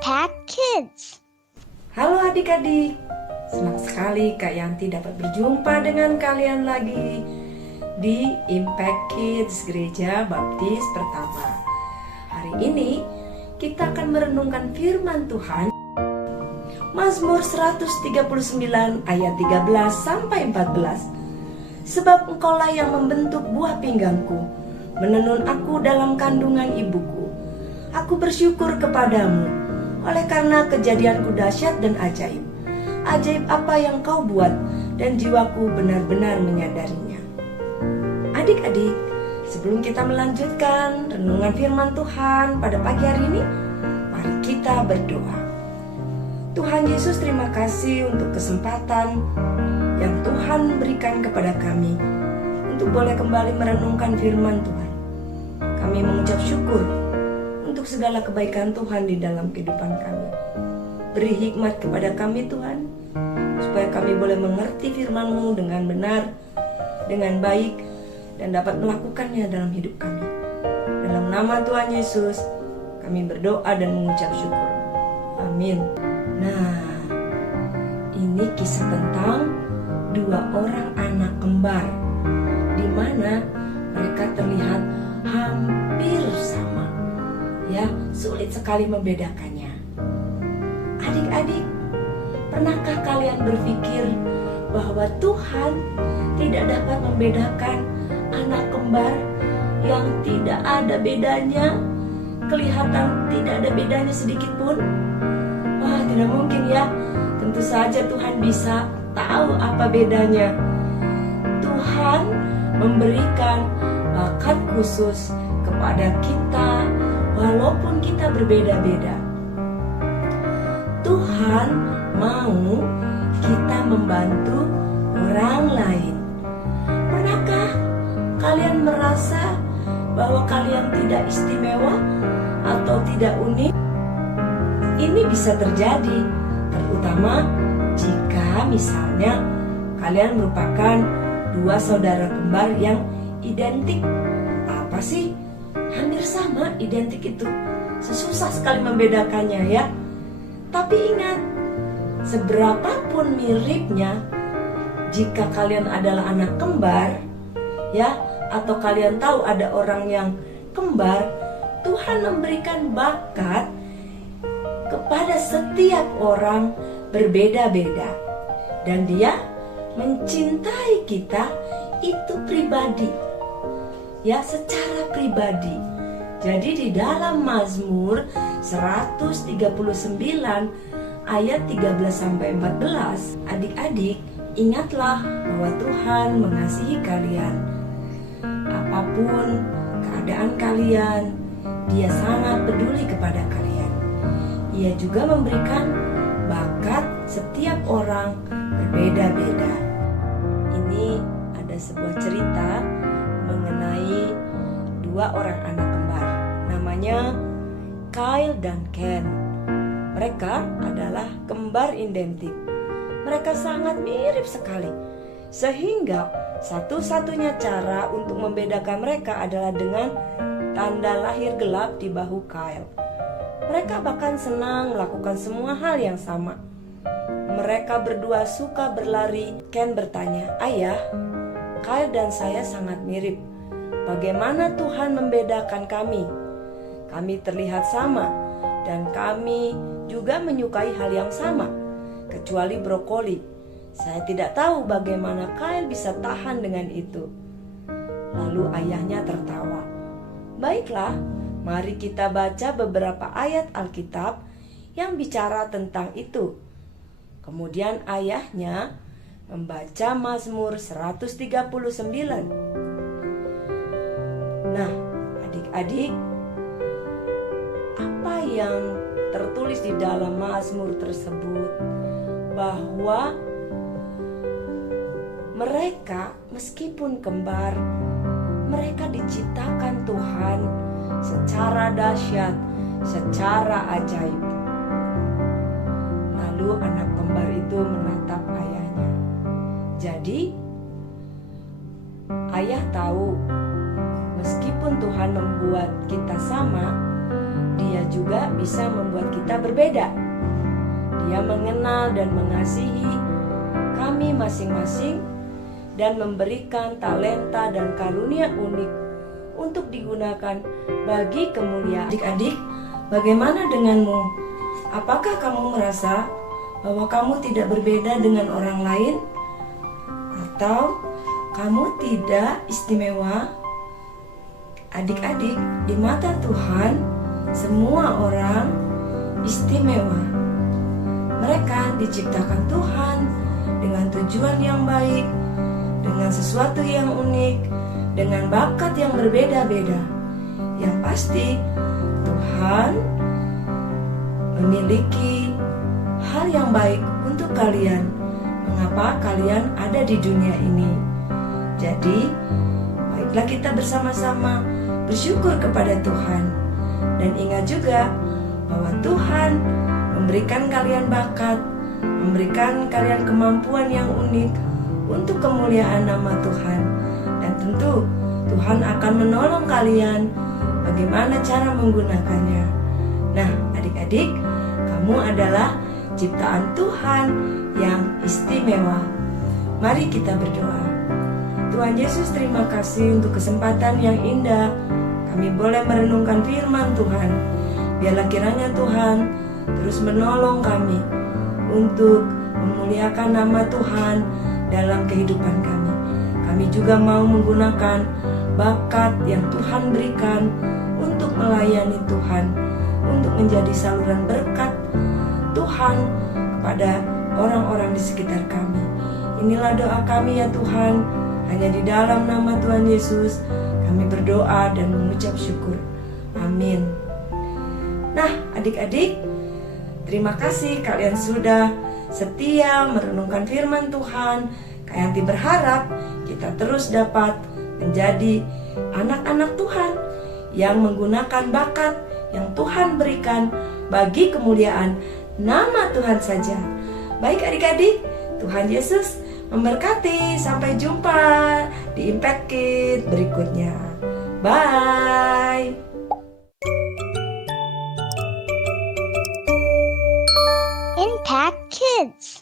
Impact Kids. Halo adik-adik, senang sekali Kak Yanti dapat berjumpa dengan kalian lagi di Impact Kids Gereja Baptis Pertama. Hari ini kita akan merenungkan firman Tuhan Mazmur 139 ayat 13 sampai 14. Sebab engkaulah yang membentuk buah pinggangku, menenun aku dalam kandungan ibuku. Aku bersyukur kepadamu oleh karena kejadianku dahsyat dan ajaib. Ajaib apa yang kau buat, dan jiwaku benar-benar menyadarinya. Adik-adik, sebelum kita melanjutkan renungan firman Tuhan pada pagi hari ini, mari kita berdoa. Tuhan Yesus, terima kasih untuk kesempatan yang Tuhan berikan kepada kami untuk boleh kembali merenungkan firman Tuhan. Kami mengucap syukur untuk segala kebaikan Tuhan di dalam kehidupan kami. Beri hikmat kepada kami Tuhan, supaya kami boleh mengerti firman-Mu dengan benar, dengan baik, dan dapat melakukannya dalam hidup kami. Dalam nama Tuhan Yesus, kami berdoa dan mengucap syukur. Amin. Nah, ini kisah tentang dua orang anak kembar, di mana mereka terlihat hampir sama. Ya, sulit sekali membedakannya. Adik-adik, pernahkah kalian berpikir bahwa Tuhan tidak dapat membedakan anak kembar yang tidak ada bedanya, kelihatan tidak ada bedanya sedikit pun? Wah, tidak mungkin ya. Tentu saja Tuhan bisa tahu apa bedanya. Tuhan memberikan bakat khusus kepada kita, walaupun kita berbeda-beda. Tuhan mau kita membantu orang lain. Pernahkah kalian merasa bahwa kalian tidak istimewa atau tidak unik? Ini bisa terjadi, terutama jika misalnya kalian merupakan dua saudara kembar yang identik. Apa sih? Hampir sama, identik itu. Susah sekali membedakannya ya. Tapi ingat, seberapapun miripnya, jika kalian adalah anak kembar, ya, atau kalian tahu ada orang yang kembar, Tuhan memberikan bakat kepada setiap orang berbeda-beda. Dan Dia mencintai kita itu pribadi. Ya, secara pribadi. Jadi di dalam Mazmur 139 ayat 13 sampai 14, adik-adik, ingatlah bahwa Tuhan mengasihi kalian. Apapun keadaan kalian, Dia sangat peduli kepada kalian. Ia juga memberikan bakat setiap orang berbeda-beda. Ini ada sebuah cerita mengenai dua orang anak kembar, namanya Kyle dan Ken. Mereka adalah kembar identik. Mereka sangat mirip sekali, sehingga satu-satunya cara untuk membedakan mereka adalah dengan tanda lahir gelap di bahu Kyle. Mereka bahkan senang melakukan semua hal yang sama. Mereka berdua suka berlari. Ken bertanya, "Ayah, Kyle dan saya sangat mirip. Bagaimana Tuhan membedakan kami? Kami terlihat sama, dan kami juga menyukai hal yang sama, kecuali brokoli. Saya tidak tahu bagaimana Kyle bisa tahan dengan itu." Lalu ayahnya tertawa. "Baiklah, mari kita baca beberapa ayat Alkitab yang bicara tentang itu." Kemudian ayahnya membaca Mazmur 139. Nah, adik-adik, apa yang tertulis di dalam Mazmur tersebut? Bahwa mereka meskipun kembar, mereka diciptakan Tuhan secara dahsyat, secara ajaib. Lalu anak kembar itu menatap ayahnya. Jadi, ayah tahu meskipun Tuhan membuat kita sama, Dia juga bisa membuat kita berbeda. Dia mengenal dan mengasihi kami masing-masing dan memberikan talenta dan karunia unik untuk digunakan bagi kemuliaan. Adik-adik, bagaimana denganmu? Apakah kamu merasa bahwa kamu tidak berbeda dengan orang lain? Atau kamu tidak istimewa? Adik-adik, di mata Tuhan, semua orang istimewa. Mereka diciptakan Tuhan dengan tujuan yang baik, dengan sesuatu yang unik, dengan bakat yang berbeda-beda. Yang pasti, Tuhan memiliki hal yang baik untuk kalian. Mengapa kalian ada di dunia ini? Jadi, baiklah kita bersama-sama bersyukur kepada Tuhan. Dan ingat juga bahwa Tuhan memberikan kalian bakat, memberikan kalian kemampuan yang unik untuk kemuliaan nama Tuhan. Dan tentu Tuhan akan menolong kalian bagaimana cara menggunakannya. Nah, adik-adik, kamu adalah ciptaan Tuhan yang istimewa. Mari kita berdoa. Tuhan Yesus, terima kasih untuk kesempatan yang indah kami boleh merenungkan firman Tuhan. Biarlah kiranya Tuhan terus menolong kami untuk memuliakan nama Tuhan dalam kehidupan kami. Kami juga mau menggunakan bakat yang Tuhan berikan untuk melayani Tuhan, untuk menjadi saluran berkat Tuhan kepada orang-orang di sekitar kami. Inilah doa kami ya Tuhan, hanya di dalam nama Tuhan Yesus kami berdoa dan mengucap syukur. Amin. Nah, adik-adik, terima kasih kalian sudah setia merenungkan firman Tuhan. Kak Yanti berharap kita terus dapat menjadi anak-anak Tuhan yang menggunakan bakat yang Tuhan berikan bagi kemuliaan nama Tuhan saja. Baik adik-adik, Tuhan Yesus memberkati. Sampai jumpa di Impact Kids berikutnya. Bye. Impact Kids.